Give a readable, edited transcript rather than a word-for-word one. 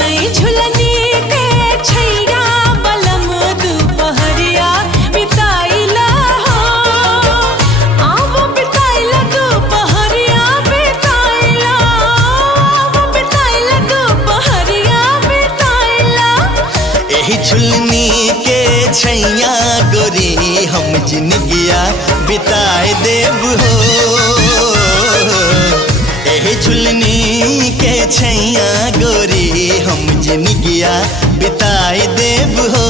नहीं झुलनी के छैया बलम दुपहरिया बिताइला हो। आवो बिताइला दुपहरिया बिताइला, आवो बिताइला दुपहरिया बिताइला। एही झुलनी के छैया गोरी हम जिनगिया बिताए देव हो। एही झुलनी के छैया गोरी हम जिनगिया बिताए देव हो।